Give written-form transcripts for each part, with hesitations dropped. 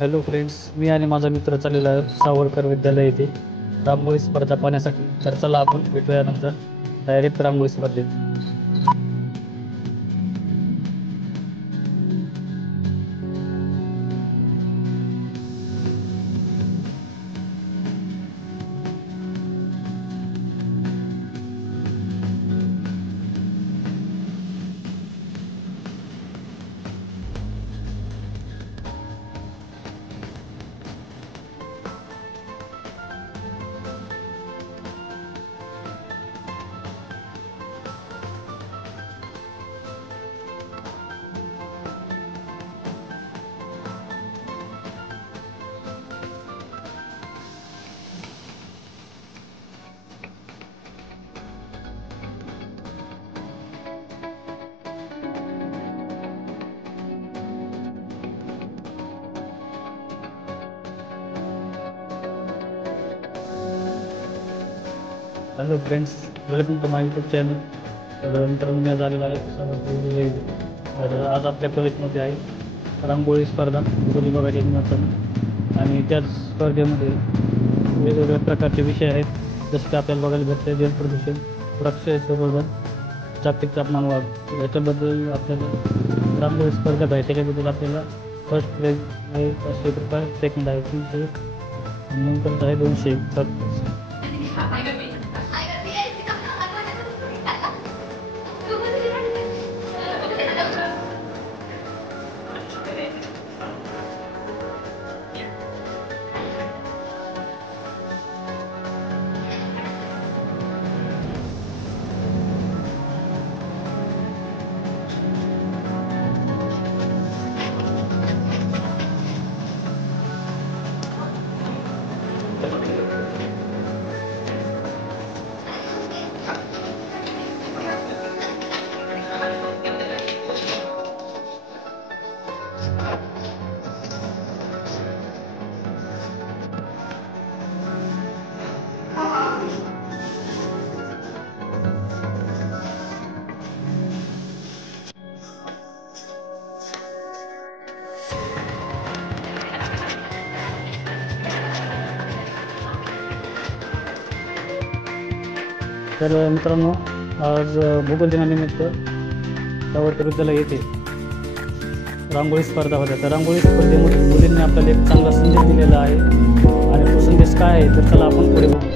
Hello friends, मी आणि माझा मित्र चाललेला आहे सावरकर विद्यालय येथे रांगोळी स्पर्धा पाहण्यासाठी. तर चला आपण भेटूया नंतर तयारीत रांगोळी स्पर्धेत. Hello friends, welcome to my YouTube channel. तर मित्रांनो, मी आज आलेला आहे सावरकर. तर आज आपल्या कॉलेजमध्ये आहे रांगोळी स्पर्धा दोन्ही बघायची नंतर. आणि त्याच स्पर्धेमध्ये वेगवेगळ्या प्रकारचे विषय आहेत. जसं की आपल्याला बघायला भेटतं जल प्रदूषण, वृक्ष संवर्धन, जागतिक तापमानवाढ. याच्याबद्दल आपल्याला रांगोळी स्पर्धा आहे, त्याच्याबद्दल आपल्याला फर्स्ट प्राईज आहे 500 रुपये, सेकंड आहे 300, नंतर आहे 200. तर मित्रांनो, आज भूगोल दिनानिमित्त सावरकर विद्यालय येथे रांगोळी स्पर्धा होत्या. तर रांगोळी स्पर्धेमध्ये मुलींनी आपल्याला एक चांगला संदेश दिलेला आहे. आणि तो संदेश काय आहे तर चला आपण पुढे बघू.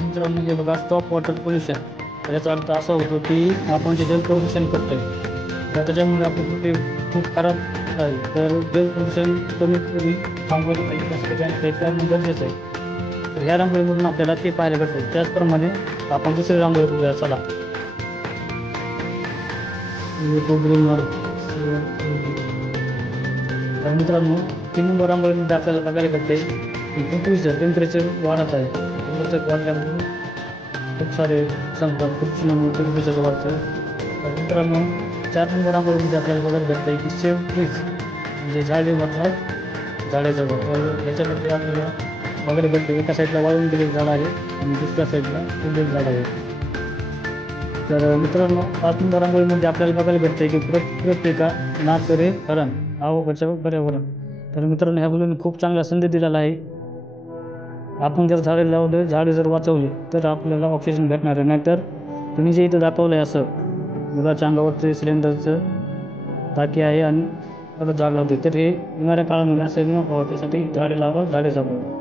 मित्रांनो, हे बघा, स्टॉप वॉटर पोल्युशन. तर याचा अर्थ असा होतो की आपण जे जल प्रदूषण करतोय तर त्याच्यामुळे आपली पृथ्वी खूप खराब आहे. तर जल प्रदूषण कमीत कमी थांबवलं पाहिजे, त्यासाठी करणं गरजेचं आहे. तर ह्या रांगोळीमधून आपल्याला ते पाहायला भेटतं. त्याचप्रमाणे आपण दुसरी रांगोळी बघूया, चला. तर मित्रांनो, 3 नंबर रांगोळीमध्ये आपल्याला बघायला भेटते की पृथ्वीचं टेम्परेचर वाढत आहे. टेम्परेचर वाढल्यामुळे खूप सारे सांगतात पृथ्वीमुळे टेम्परेचर वाढतं. तर मित्रांनो, 4 नंबर रांगोळीमध्ये आपल्याला बघायला भेटतं की सेव्ह ट्रीज, म्हणजे झाडे वाचवा, झाडे जगवा. तर याच्यामध्ये आपल्याला बघायला भेटतं एका साईडला वाळून गेलेलं झाड आहे आणि दुसऱ्या साईडला उरलेलं झाड आहे. तर मित्रांनो, 5 नंबर रांगोळीमध्ये आपल्याला बघायला भेटतं की प्रत्येका ना करे हरण, आवडच्या पर्यावरण. तर मित्रांनो, ह्या मुलांनी खूप चांगला संदेश दिलेला आहे. आपण जर झाडे लावले, झाडे जर वाचवली तर आपल्याला ऑक्सिजन भेटणार आहे. नाहीतर तुम्ही जे इथं दाखवलं आहे असं मुलाच्या अंगावरचं सिलेंडरचं टाकी आहे आणि परत झाड लावते, तर हे येणाऱ्या काळामध्ये असं न व्हावं त्यासाठी झाडे लावा, झाडे जगवा.